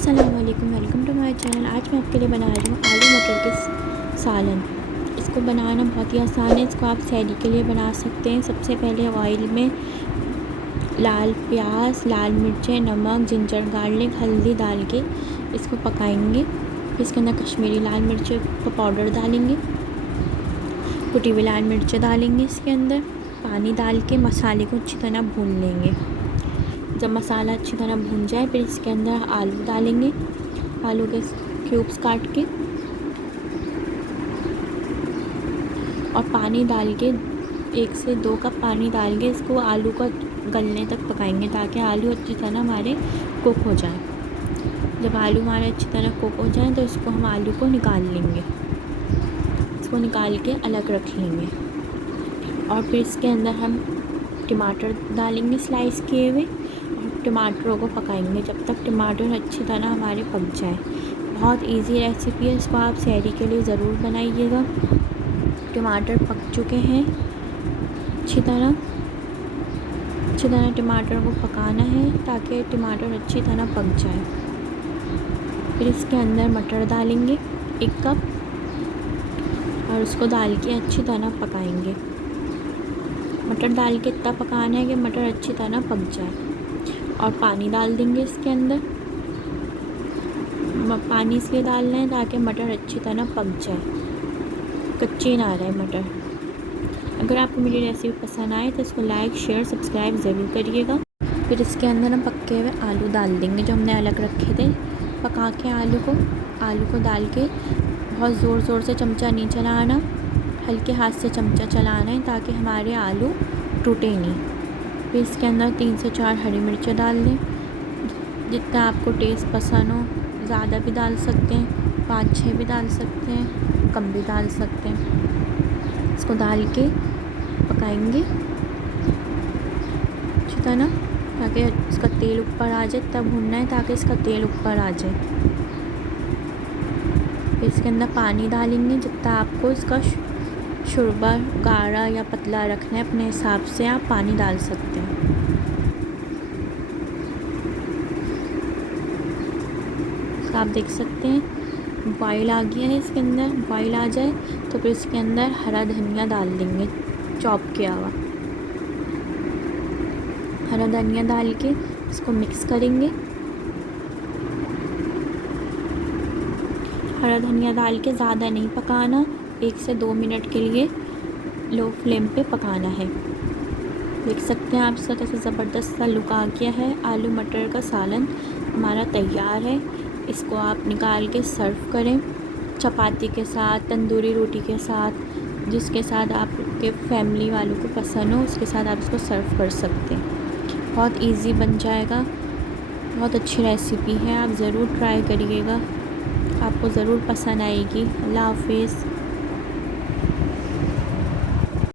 अस्सलाम वालेकुम, welcome to my channel. आज मैं आपके लिए बना रही हूँ आलू मटर के सालन। इसको बनाना बहुत ही आसान है। इसको आप सैरी के लिए बना सकते हैं। सबसे पहले ऑयल में लाल प्याज, लाल मिर्चें, नमक, जिंजर गार्लिक, हल्दी डाल के इसको पकाएंगे। फिर इसके अंदर कश्मीरी लाल मिर्च का पाउडर डालेंगे, कुटी हुई लाल मिर्चें डालेंगे। इसके अंदर पानी डाल के मसाले को अच्छी तरह भून लेंगे। जब मसाला अच्छी तरह भून जाए फिर इसके अंदर आलू डालेंगे। आलू के क्यूब्स काट के और पानी डाल के 1 से 2 कप पानी डाल के इसको आलू को गलने तक पकाएंगे ताकि आलू अच्छी तरह हमारे कुक हो जाए। जब आलू हमारे अच्छी तरह कुक हो जाए तो इसको हम आलू को निकाल लेंगे। इसको निकाल के अलग रख लेंगे और फिर इसके अंदर हम टमाटर डालेंगे स्लाइस किए हुए। टमाटरों को पकाएंगे जब तक टमाटर अच्छी तरह हमारे पक जाए। बहुत इजी रेसिपी है, इसको आप सैरी के लिए ज़रूर बनाइएगा। टमाटर पक चुके हैं अच्छी तरह टमाटर को पकाना है ताकि टमाटर अच्छी तरह पक जाए। फिर इसके अंदर मटर डालेंगे 1 कप और उसको डाल के अच्छी तरह पकाएंगे। मटर डाल के इतना पकाना है कि मटर अच्छी तरह पक जाए और पानी डाल देंगे इसके अंदर। पानी इसलिए डालना है ताकि मटर अच्छी तरह पक जाए, कच्ची ना रहे मटर। अगर आपको मेरी रेसिपी पसंद आए तो इसको लाइक, शेयर, सब्सक्राइब ज़रूर करिएगा। फिर इसके अंदर हम पके हुए आलू डाल देंगे जो हमने अलग रखे थे पका के। आलू को डाल के बहुत ज़ोर से चमचा नहीं चलाना, हल्के हाथ से चमचा चलाना है ताकि हमारे आलू टूटे नहीं। फिर इसके अंदर 3 से 4 हरी मिर्चें डाल दें, जितना आपको टेस्ट पसंद हो। ज़्यादा भी डाल सकते हैं, 5-6 भी डाल सकते हैं, कम भी डाल सकते हैं। इसको डाल के पकाएंगे अच्छी तरह ताकि इसका तेल ऊपर आ जाए। तब भूनना है ताकि इसका तेल ऊपर आ जाए। फिर इसके अंदर पानी डालेंगे जितना आपको इसका शोरबा गाढ़ा या पतला रखना है, अपने हिसाब से आप पानी डाल सकते हैं। तो आप देख सकते हैं बॉयल आ गया है। इसके अंदर बॉयल आ जाए तो फिर इसके अंदर हरा धनिया डाल देंगे, चॉप किया हुआ हरा धनिया डाल के इसको मिक्स करेंगे। हरा धनिया डाल के ज़्यादा नहीं पकाना, 1 से 2 मिनट के लिए लो फ्लेम पे पकाना है। देख सकते हैं आप इसका कैसे ज़बरदस्त सा लुक आ गया है। आलू मटर का सालन हमारा तैयार है। इसको आप निकाल के सर्व करें चपाती के साथ, तंदूरी रोटी के साथ, जिसके साथ आपके फैमिली वालों को पसंद हो उसके साथ आप इसको सर्व कर सकते हैं। बहुत इजी बन जाएगा, बहुत अच्छी रेसिपी है। आप ज़रूर ट्राई करिएगा, आपको ज़रूर पसंद आएगी। अल्लाह हाफिज़।